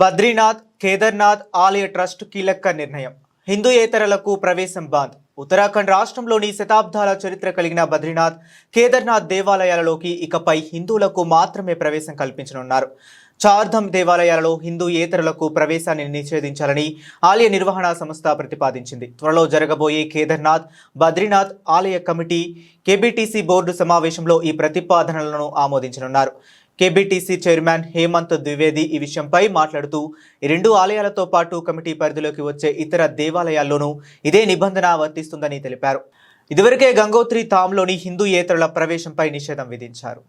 బద్రీనాథ్ కేదార్నాథ్ ఆలయ ట్రస్ట్ కీలక నిర్ణయం. హిందూయేతరలకు ప్రవేశం బాంద్. ఉత్తరాఖండ్ రాష్ట్రంలోని శతాబ్దాల చరిత్ర కలిగిన బద్రీనాథ్ కేదార్నాథ్ దేవాలయాలలోకి ఇకపై హిందువులకు మాత్రమే ప్రవేశం కల్పించనున్నారు. చార్ధమ్ దేవాలయాలలో హిందూయేతరులకు ప్రవేశాన్ని నిషేధించాలని ఆలయ నిర్వహణ సంస్థ ప్రతిపాదించింది. త్వరలో జరగబోయే కేదార్నాథ్ బద్రీనాథ్ ఆలయ కమిటీ కేబీటీసీ బోర్డు సమావేశంలో ఈ ప్రతిపాదనలను ఆమోదించనున్నారు. కేబీటీసీ చైర్మన్ హేమంత్ ద్వివేది ఈ విషయంపై మాట్లాడుతూ రెండు ఆలయాలతో పాటు కమిటీ పరిధిలోకి వచ్చే ఇతర దేవాలయాల్లోనూ ఇదే నిబంధన వర్తిస్తుందని తెలిపారు. ఇదివరకే గంగోత్రి తాంలోని హిందూ హిందూయేతరుల ప్రవేశంపై నిషేధం విధించారు.